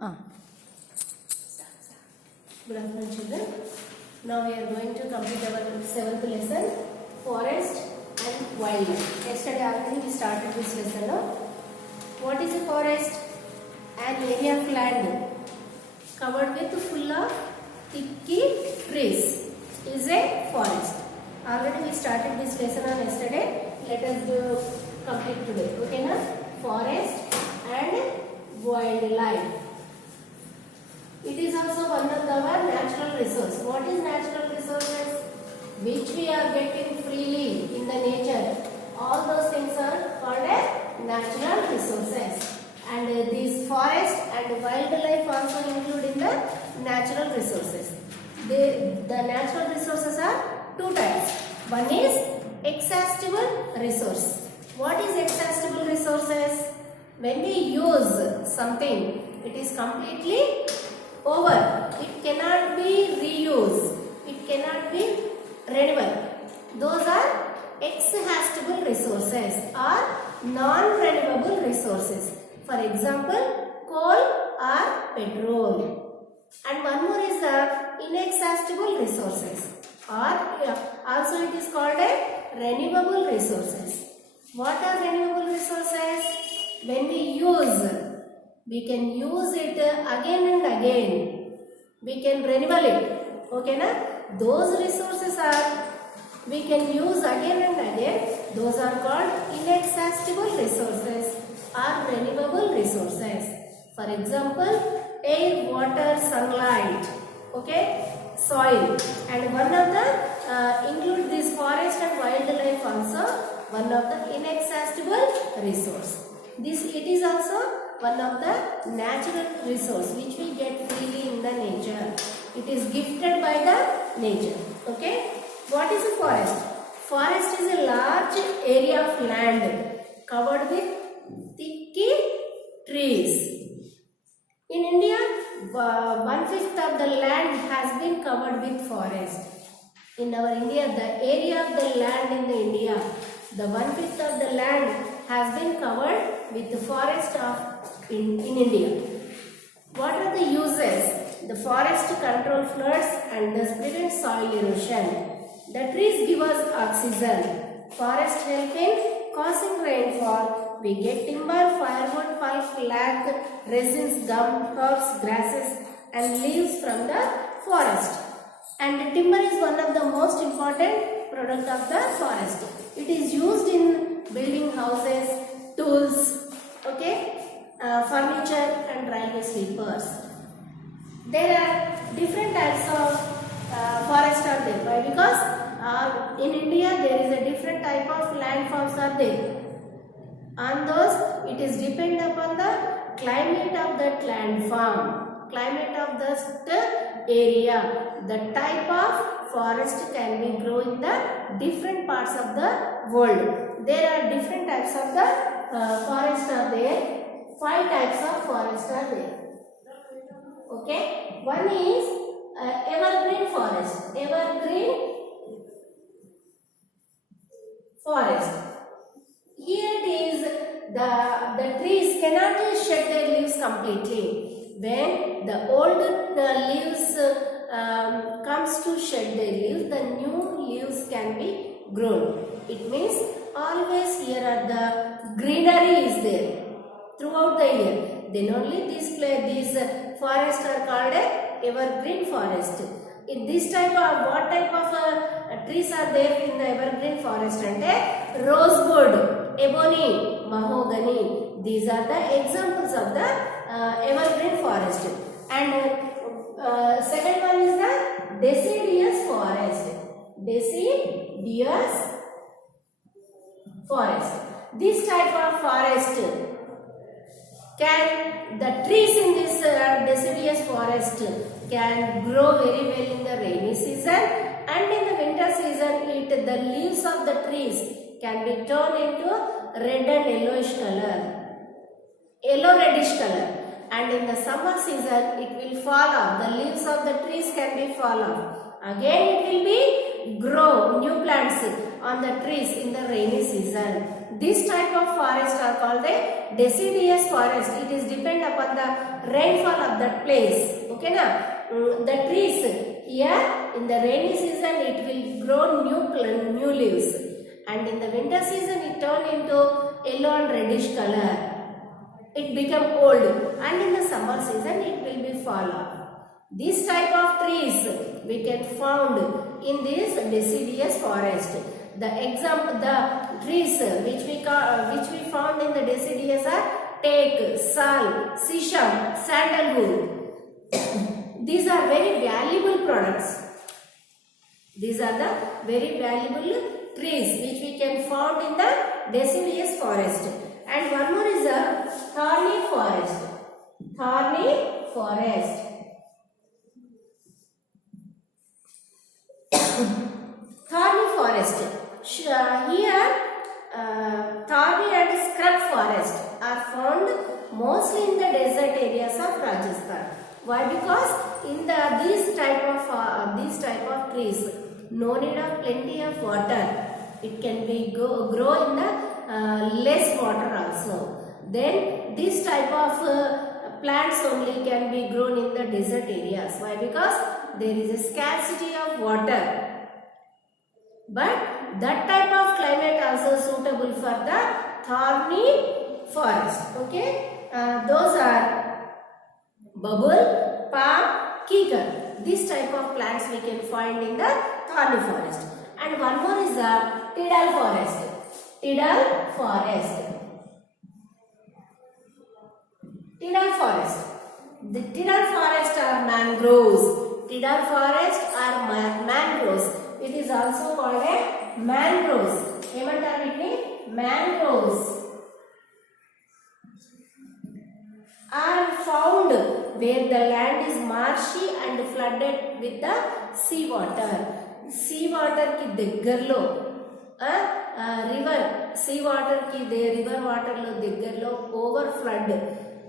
Ah. Good afternoon, children. Now we are going to complete our 7th lesson, forest and wildlife. Yesterday already we started this lesson. No? What is a forest? An area of land covered with full of thicky trees is a forest. Already we started this lesson on yesterday. Let us do complete today. Okay, na? Forest and wildlife. It is also one of our natural resource. What is natural resources? Which we are getting freely in the nature. All those things are called as natural resources. And these forest and wildlife also include in the natural resources. The natural resources are two types. One is exhaustible resource. What is exhaustible resources? When we use something, it is completely over. It cannot be reused. It cannot be renewable. Those are exhaustible resources or non-renewable resources. For example, coal or petrol. And one more is the inexhaustible resources, or also it is called a renewable resources. What are renewable resources? When we use, we can use it again and again. We can renew it. Okay, na? Those resources are we can use again and again. Those are called inexhaustible resources or renewable resources. For example, air, water, sunlight, okay, soil, and one of the include this forest and wildlife also one of the inexhaustible resource. This it is also one of the natural resource which we get freely in the nature. It is gifted by the nature. Okay. What is a forest? Forest is a large area of land covered with thicky trees. In India, 1/5 of the land has been covered with forest. In our India, the area of the land in the India, the 1/5 of the land has been covered with the forest of in India. What are the uses? The forest control floods and thus prevent soil erosion. The trees give us oxygen. Forest help in causing rainfall. We get timber, firewood, pulp, lac, resins, gum, herbs, grasses and leaves from the forest. And timber is one of the most important product of the forest. It is used in building houses, tools, okay, furniture and railway sleepers. There are different types of forest are there. Why? Because in India there is a different type of landforms are there. On those, it is depend upon the climate of that landform, climate of that area. The type of forest can be grown in the different parts of the world. There are different types of the forest are there. 5 types of forest are there. Okay, one is evergreen forest. Evergreen forest. Here it is the trees cannot shed their leaves completely. When the old leaves comes to shed their leaves, the new leaves can be grown. It means always here are the greenery is there throughout the year. Then only these forests are called a evergreen forest. In this type of what type of trees are there in the evergreen forest? And rosewood, ebony, mahogany. These are the examples of the evergreen forest. And second one is the deciduous forest. Deciduous forest. This type of forest the trees in this deciduous forest can grow very well in the rainy season, and in the winter season the leaves of the trees can be turned into red and yellowish color, yellow reddish color, and in the summer season it will fall off. The leaves of the trees can be fall off. Again it will be grow new plants on the trees in the rainy season. This type of forest are called a deciduous forest. It is depend upon the rainfall of that place. Okay na? The trees here in the rainy season it will grow new leaves, and in the winter season it turn into yellow and reddish color. It become old, and in the summer season it will be fall off. This type of trees we can found in this deciduous forest. The trees which we found in the deciduous are teak, sal, sisam, sandalwood. These are very valuable products. These are the very valuable trees which we can found in the deciduous forest. And one more is a thorny forest. Thorny forest. Thorny forest. Here, thorny and scrub forest are found mostly in the desert areas of Rajasthan. Why? Because in these type of trees, no need of plenty of water. It can be grow in the less water also. Then this type of plants only can be grown in the desert areas. Why? Because there is a scarcity of water. But that type of climate also suitable for the thorny forest. Okay, those are bubble, palm, kikar. This type of plants we can find in the thorny forest. And one more is the tidal forest. Tidal forest. Tidal forest. The tidal forest are mangroves. Tidal forest are mangroves. It is also called a mangroves. Emantaru vitni? Mangroves are found where the land is marshy and flooded with the sea water. Sea water ki దగ్గరలో river sea water ki river water lo దగ్గరలో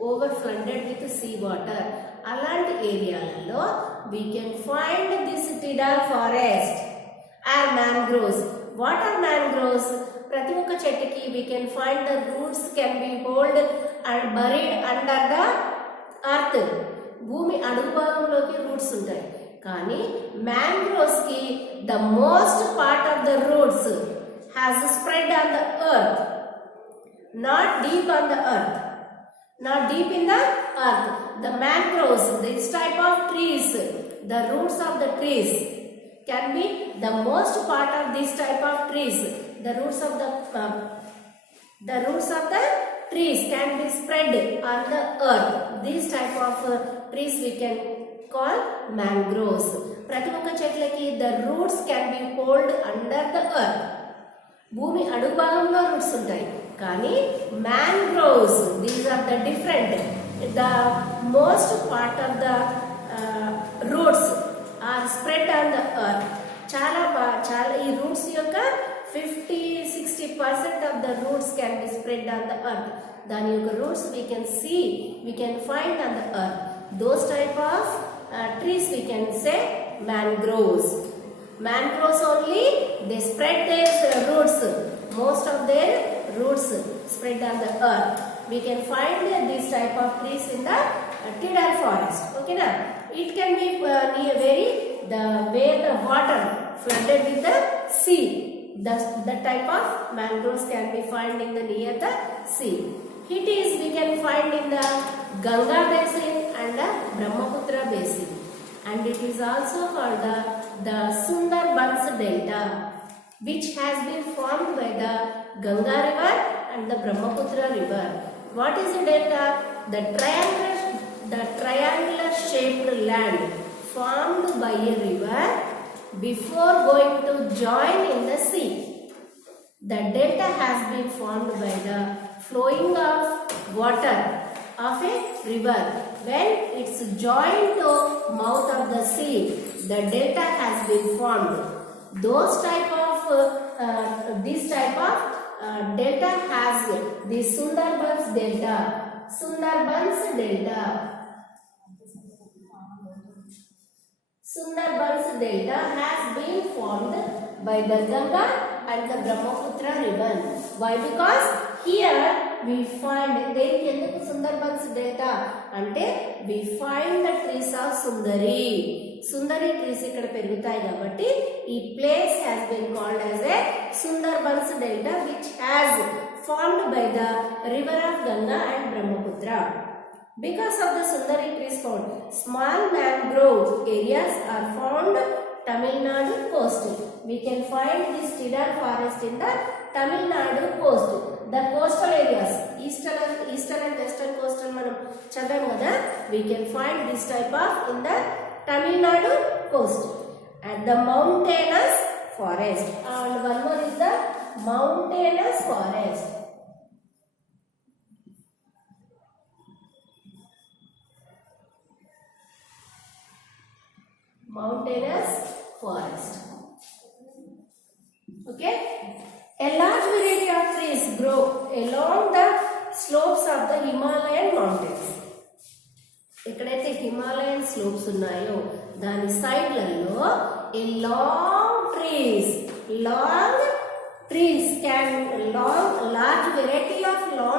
overflooded with sea water. అలాంటి ఏరియాలలో we can find this tidal forest are mangroves. What are mangroves? ప్రతి ఒక్క చెట్టుకి we can find the roots can be hold and buried under the earth. భూమి అడుగు భాగంలోకి roots ఉంటాయి. కానీ mangroves కి the most part of the roots has spread on the earth, not deep on the earth, not deep in the earth. The mangroves, this type of trees, the roots of the trees can be the most part of this type of trees. The roots of the trees can be spread on the earth. This type of trees we can call mangroves. ప్రతి ఒక్క చెట్లకి the roots can be hold under the earth. భూమి అడుగు భాగంలో roots ఉంటాయి. కానీ mangroves, these are the different. The most part of the roots are spread on the earth. చాలా ఈ roots యొక్క 50-60% of the roots can be spread on the earth. దాని యొక్క roots we can find on the earth. Those type of trees we can say mangroves. Mangroves only they spread their roots. Most of their roots spread on the earth. We can find this type of trees in the tidal forest. Okay na? It can be near where the water flooded with the sea. The type of mangroves can be found in the near the sea. It is we can find in the Ganga basin and the Brahmaputra basin, and it is also called the Sundarbans Delta, which has been formed by the Ganga river and the Brahmaputra river. What is the delta? The triangular shaped land formed by a river before going to join in the sea. The delta has been formed by the flowing of water of a river. When it's joined to mouth of the sea, the delta has been formed. Those type of this type of delta has the Sundarbans delta. Sundarbans delta. Sundarbans delta has been formed by the Ganga and the Brahmaputra river. Why? Because here we find దేనికి ఎందుకు Sundarbans delta అంటే we find the trees of Sundari trees ఇక్కడ పెరుగుతాయి కాబట్టి ఈ place has been called as a Sundarbans delta which has formed by the river of Ganga and Brahmaputra. Because of the Sundari trees found, small mangrove areas are found Tamil Nadu coast. We can find this cedar forest in the Tamil Nadu coast. The coastal areas, eastern and western coastal manam chadam kada, we can find this type of in the Tamil Nadu coast. And the mountainous forest. And one more is the mountainous forest. Mountainous forest. Okay. A large variety of trees grow along the slopes of the Himalayan mountains. ఎక్కడైతే Himalayan slopes ఉన్నాయో దాని సైడ్లలో a large variety of long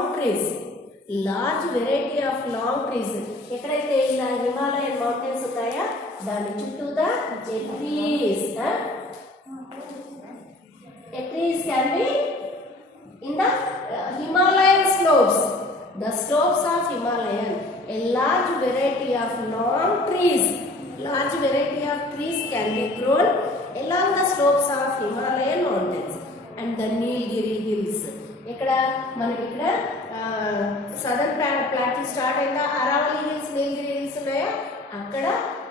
trees ఎక్కడైతే ఇలా Himalayan mountains ఉన్నాయా దాని చుట్టూదా trees can be in the Himalayan slopes. The slopes of Himalayan, a large variety of trees can be grown along the slopes of Himalayan mountains and the Nilgiri hills. ఇక్కడ మనకి ఇక్కడ southern plateau start అయిందా Aravalli hills నీలగిరి hills ఉన్నాయా అక్కడ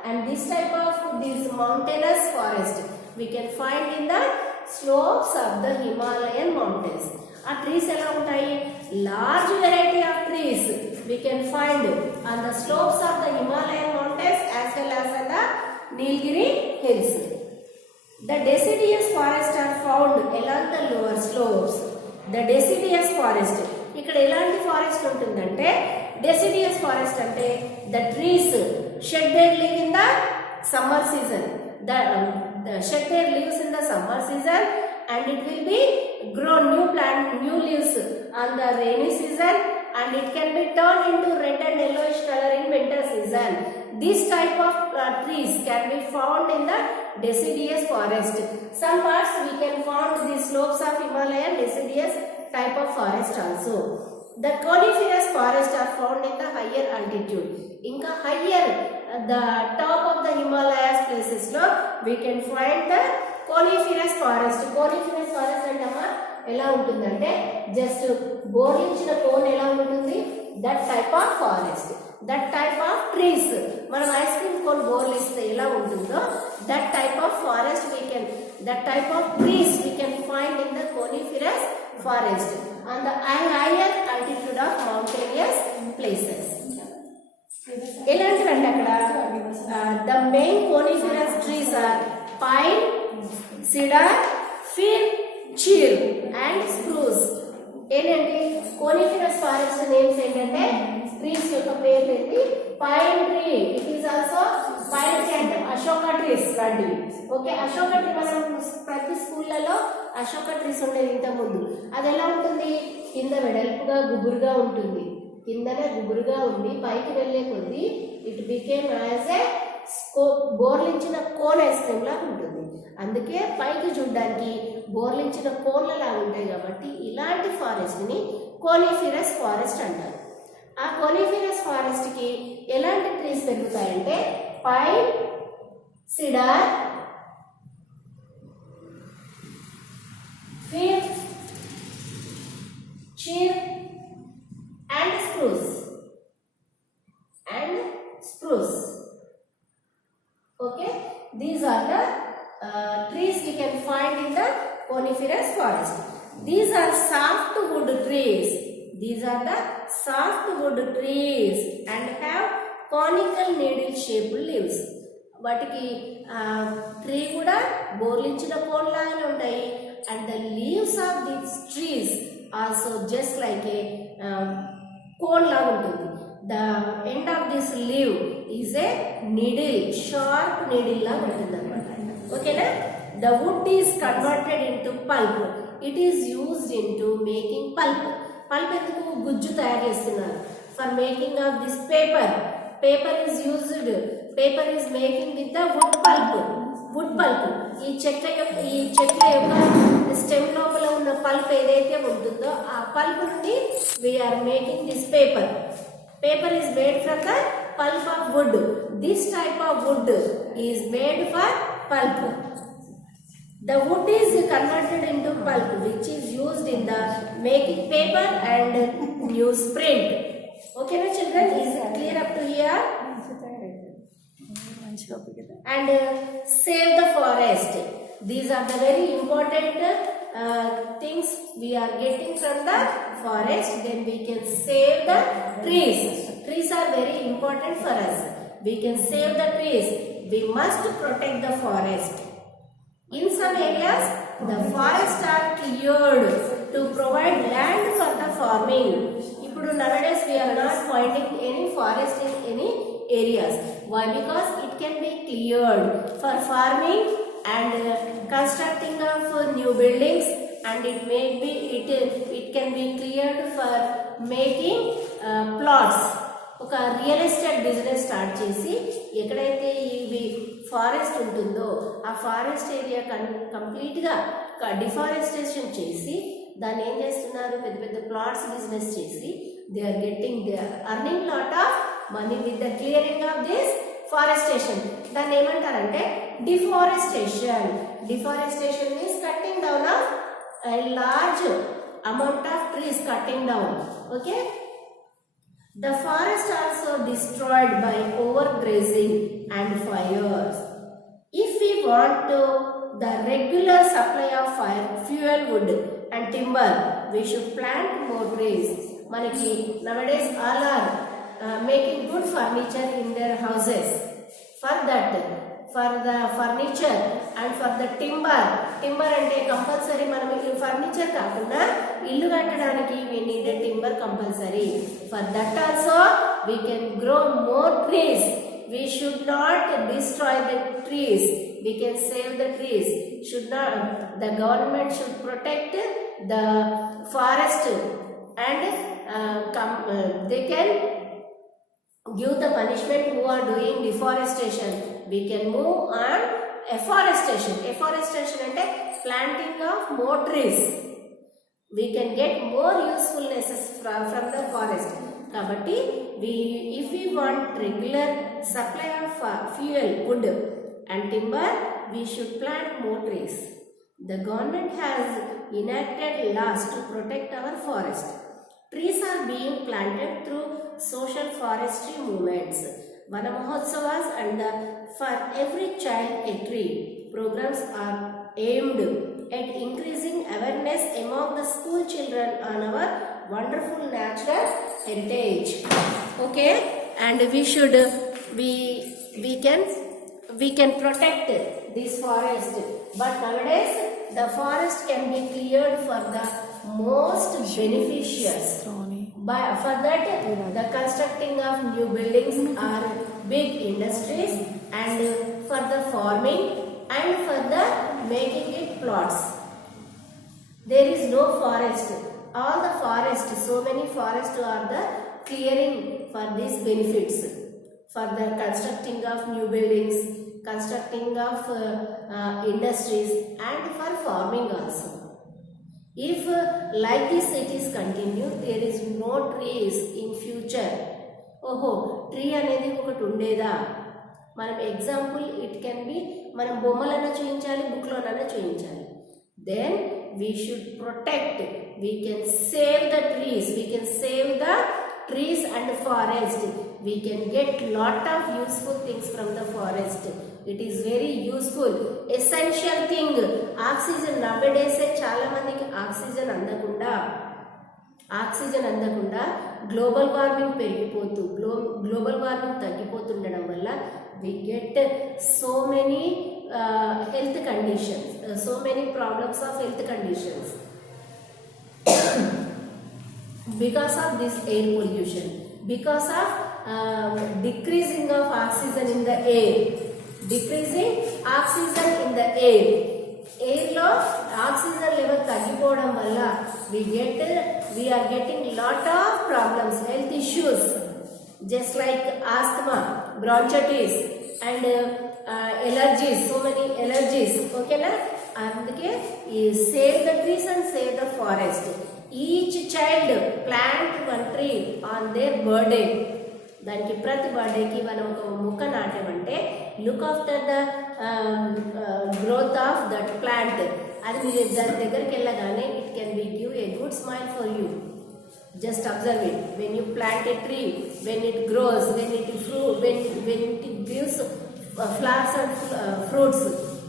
and this type of this mountainous forest we can find in the slopes of the Himalayan mountains. A trees ela untayi large variety of trees we can find on the slopes of the Himalayan mountains as well as on the Nilgiri hills. The deciduous forests are found along the lower slopes. The deciduous forest ఇక్కడ ఎలాంటి forest ఉంటుందంటే deciduous forest అంటే the trees shed their leaves in the summer season. The shed their leaves in the summer season and it will be grown new leaves on the rainy season and it can be turned into red and yellowish color in winter season. This type of trees can be found in the deciduous forest. Some parts we can find the slopes of Himalayan deciduous type of forest also. The coniferous forests are found in the higher altitude. Inka higher the top of the Himalayas places lo we can find the coniferous forest. Coniferous forest antama ela untundante just బోర్లించిన cone ఎలా ఉంటుంది that type of forest, that type of trees. మనం ice cream cone బోర్లిస్తే ఎలా ఉంటుందో that type of forest that type of trees we can find in the coniferous forest on the higher altitude of mountainous places. ఎలాంటివంటే అక్కడ the main coniferous trees are pine, cedar, fir, cheer and spruce. ఏంటంటే coniferous forest names ఏంటంటే trees యొక్క పేర్లు ఏంటి pine tree, it is also pine tree అంటే Ashoka trees లాంటివి. Okay, Ashoka tree మనం ప్రతి స్కూళ్ళలో అశోక ట్రీస్ ఉండేది ఇంత ముందు. అది ఎలా ఉంటుంది, కింద వెడల్పుగా గుబురుగా ఉంటుంది, కిందనే గుబురుగా ఉండి పైకి వెళ్ళే కొద్దీ ఇట్ బికేమ్ యాజ్ ఏ బోర్లించిన కోన్ ఐస్ క్రీమ్ లాగా ఉంటుంది. అందుకే పైకి చూడడానికి బోర్లించిన కోన్ల లాగా ఉంటాయి కాబట్టి ఇలాంటి ఫారెస్ట్ని కోనిఫెరస్ ఫారెస్ట్ అంటారు. ఆ కోనిఫెరస్ ఫారెస్ట్కి ఎలాంటి ట్రీస్ పెరుగుతాయంటే pine, cedar, fir, chir and spruce. Okay, these are the trees we can find in the coniferous forest. These are softwood trees. These are the softwood trees and have conical needle shaped leaves. వాటికి tree కూడా బోర్లించిన cone లాగానే ఉంటాయి. And the leaves of these trees also just like a cone లాగా ఉంటుంది. The end of this leaf is a needle, sharp needle లాగా ఉంటుంది అన్నమాట. ఓకేనా, the wood is converted into pulp. It is used into making pulp. Pulp ఎందుకు గుజ్జు తయారు చేస్తున్నారు. For making of this paper. Paper is used. Paper is making with the wood pulp. Wood pulp. ఈ చెట్ల యొక్క స్టెమ్ లోపల ఉన్న pulp ఏదైతే ఉంటుందో ఆ పల్ప్ నుండి we are making this paper. Paper is made from the pulp of wood. This type of wood is made for pulp. The wood is converted into pulp, which is used in the making paper and newsprint. Okay, my children, is it clear up to here? And save the forest. These are the very important things we are getting from the forest. Then we can save the trees. Trees are very important for us. We can save the trees. We must protect the forest. In some areas, the forests are cleared to provide land for the farming. ఇప్పుడు nowadays we are not finding any forest in any areas. Why? Because it can be cleared for farming and constructing of new buildings, and it can be cleared for making plots. ఒక real estate business start చేసి ఎక్కడైతే ఇవి forest ఉంటుందో ఆ forest area కంప్లీట్గా deforestation చేసి దాన్ని ఏం చేస్తున్నారు, పెద్ద పెద్ద ప్లాట్స్ బిజినెస్ చేసి they are earning lot of money with the clearing of this forestation. దాన్ని ఏమంటారంటే deforestation. Deforestation means cutting down of large amount of trees, cutting down. Okay. The forest also destroyed by overgrazing and fires. If we want the regular supply of fuel wood and timber, we should plant more trees. Manaki nowadays all are making good furniture in their houses. For that, for the furniture and for the timber అంటే compulsory మనం furniture కాకుండా ఇల్లు కట్టడానికి we need a timber compulsory. For that also we can grow more trees. We should not destroy the trees. We can save the trees. The government should protect the forest and they can give the punishment who are doing deforestation. We can move on afforestation. Afforestation అంటే planting of more trees. We can get more usefulnesses from the forest. Kabatti if we want regular supply of fuel, wood and timber, we should plant more trees. The government has enacted laws to protect our forest. Trees are being planted through social forestry movements, Vana Mahotsavas, and for every child a tree programs are aimed at increasing awareness among the school children on our wonderful natural heritage. Okay, and we can protect this forest, but nowadays the forest can be cleared for the most beneficious. For that, the constructing of new buildings are big industries, and for the farming and for the making it plots. There is no forest. All the forests, so many forests are the clearing for these benefits, for the constructing of new buildings, constructing of industries, and for farming also. If like this it is continued, there is no trees in future. Tree అనేది ఒకటి ఉండేదా? మనం example it can B మనం బొమ్మలన్నా చూపించాలి, బుక్లోనన్నా చూపించాలి. Then we should protect. We can save the trees. We can save the trees and forest. We can get lot of useful things from the forest. It is very useful, essential thing. Oxygen nowadays చాలా మందికి oxygen అందకుండా global warming పెరిగిపోతూ global warming తగ్గిపోతుండడం వల్ల we get so many health conditions, so many problems of health conditions because of this air pollution, because of decreasing of oxygen in the air. Decreasing oxygen in the air. Air లో oxygen level తగ్గిపోవడం వల్ల we are getting lot of problems, health issues, just like asthma, bronchitis and allergies, so many allergies. Okay na? అందుకే save the trees and save the forest. Each child plant one tree on their birthday. దానికి ప్రతి బర్త్డేకి మనం ఒక మొక్క నాటామంటే look after the growth of that plant. అది మీరు దాని దగ్గరికి వెళ్ళగానే it can be give a good smile for you. Just observe it. When you plant a tree, when it grows, when it gives flowers and fruits,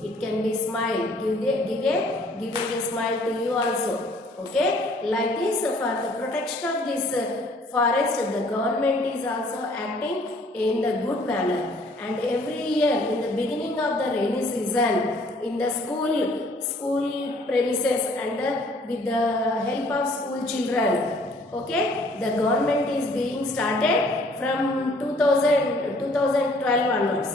it can be smile. Giving a smile to you also. Okay, like this, for the protection of this forest, the government is also acting in the good manner. And every year, in the beginning of the rainy season, in the school premises and with the help of school children, okay, the government is being started from 2012 onwards,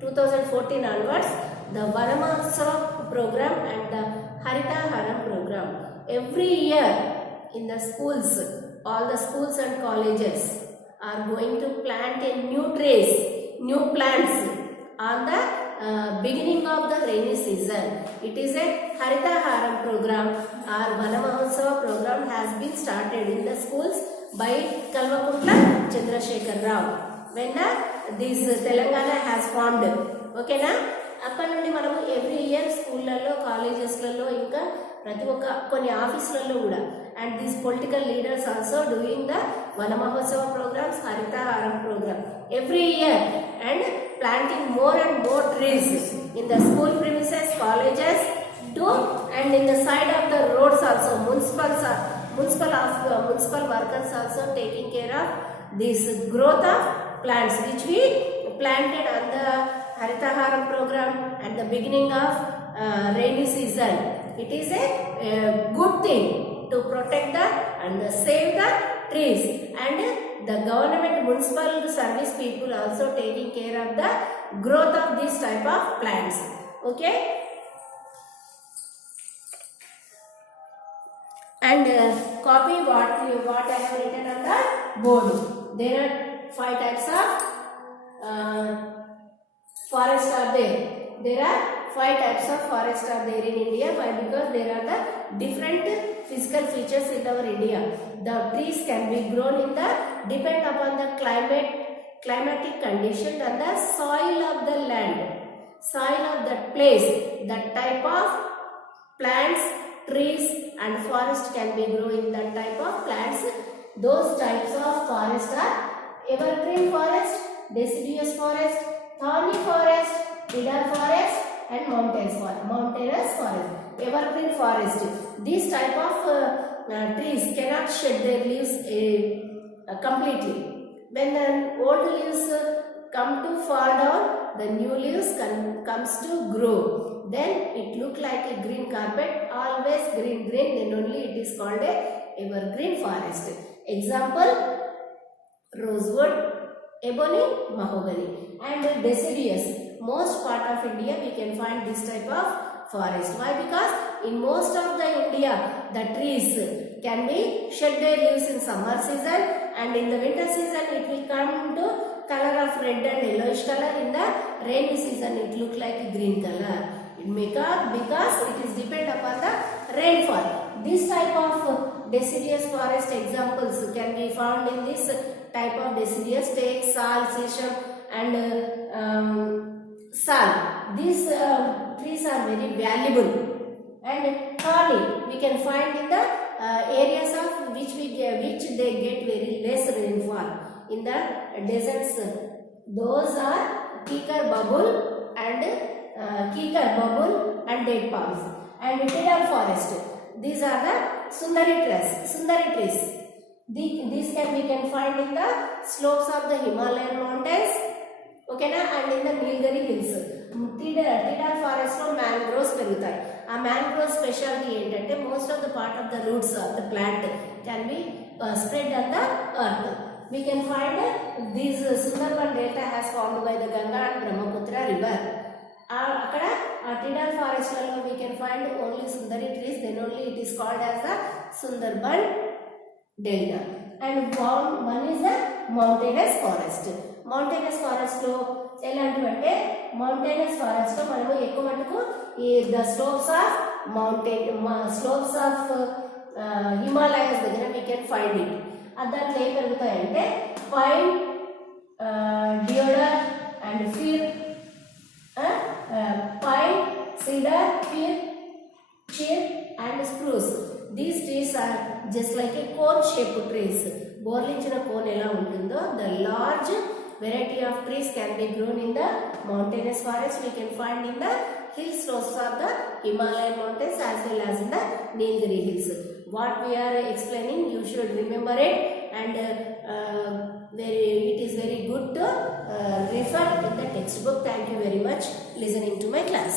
2014 onwards, the Vanamotsava program and the Haritaharam program. Every year in the schools, all the schools and colleges are going to plant a new trees, new plants on the beginning of the rainy season. It is a Haritaharam program or Vanamahotsava program has been started in the schools by Kalvakuntla Chandrasekhar Rao when this Telangana has formed. Okay na? అక్కడ నుండి మనము every year స్కూళ్ళల్లో కాలేజెస్లలో ఇంకా ప్రతి ఒక్క కొన్ని ఆఫీసులలో కూడా and these political leaders also doing the Vana Mahotsav programs, Haritha Haram program every year and planting more and more trees in the school premises, colleges too, and in the side of the roads also. Municipal workers also taking care of this growth of plants which we planted on the Haritaharam program at the beginning of rainy season. It is a good thing to protect the and save the trees, and the government municipal service people also taking care of the growth of this type of plants. Okay, and copy what I have written on the board. There are 5 types of forest are there. There are 5 types of forest are there in India. Why? Because there are the different physical features in our India. The trees can be grown in the depend upon the climatic condition and the soil of the land, soil of that place. That type of plants, trees and forest can be grown in that type of plants. Those types of forest are evergreen forest, deciduous forest, thorny forest, cedar forest and mountainous forest. Evergreen forest, these type of trees cannot shed their leaves completely. When the old leaves come to fall down, the new leaves comes to grow. Then it look like a green carpet, always green, then only it is called a evergreen forest. Example, rosewood, ebony, mahogany and deciduous. Most part of India we can find this type of forest. Why? Because in most of the India the trees can be shed their leaves in summer season, and in the winter season it will come to color of red and yellowish color. In the rainy season it look like a green color. Because it is depend upon the rainfall. This type of deciduous forest examples can be found in this type of deciduous. Take sal, sesam and sal. These trees are very valuable. And thorny we can find in the areas of which they get very less rainfall. In the deserts, those are kikar bubble and date palms. And cedar forest, these are the sundari trees. These we can find in the slopes of the Himalayan mountains. Okay na? And in the Nilgiri hills. Cedar forest lo mangroves పెరుగుతాయి. ఆ mangrove specialty ఏంటంటే most of the part of the roots of the plant can be spread on the earth. We can find this Sundarban delta has formed by the Ganga and Brahmaputra river. అక్కడ ఆ Tidal forest లలో we can find only Sundari trees, then only it is called as the Sundarban Delta. And one is the mountainous forest. Mountainous forest లో ఎలాంటివంటే mountainous forest లో మనము ఎక్కువ మటుకు ఈ the slopes of Himalayas దగ్గర we can find it. దాంట్లో ఏం పెరుగుతాయంటే pine, డియోడర్ and Phir, pine, cedar, fir, and spruce. These trees are just like a cone-shaped trees. బోర్లించిన కోన్ ఎలా ఉంటుందో, the large variety of trees can be grown in the mountainous forest. We can find in the hill slopes of the Himalayan mountains as well as in the Nilgiri hills. What we are explaining, you should remember it, and it is very good to refer in the textbook. Thank you very much listening to my class.